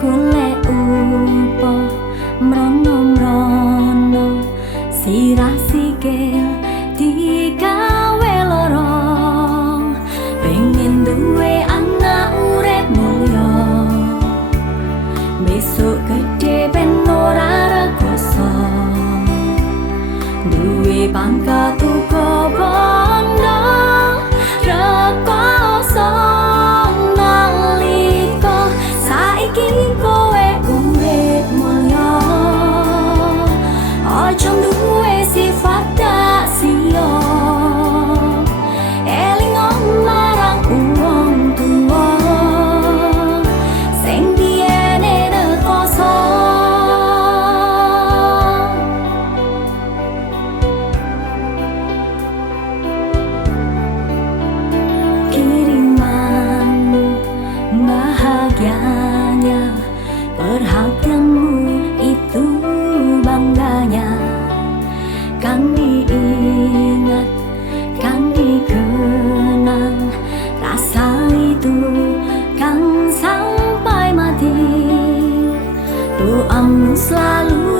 golek upo mrono-mrono sirah sikil digawe lorong pengen duwe anak urip mulya besok gede ben ora rekoso duwe pangkat uga bondo rekoso nalika saiki kowe urip mulya aja duwe sifat dak sia eling marang wong tuwa sing biyene rekoso kirimanmu bahagianya perhatianmu itu bangganya kan diingat kan dikenang rasa itu kan sampai mati doamu selalu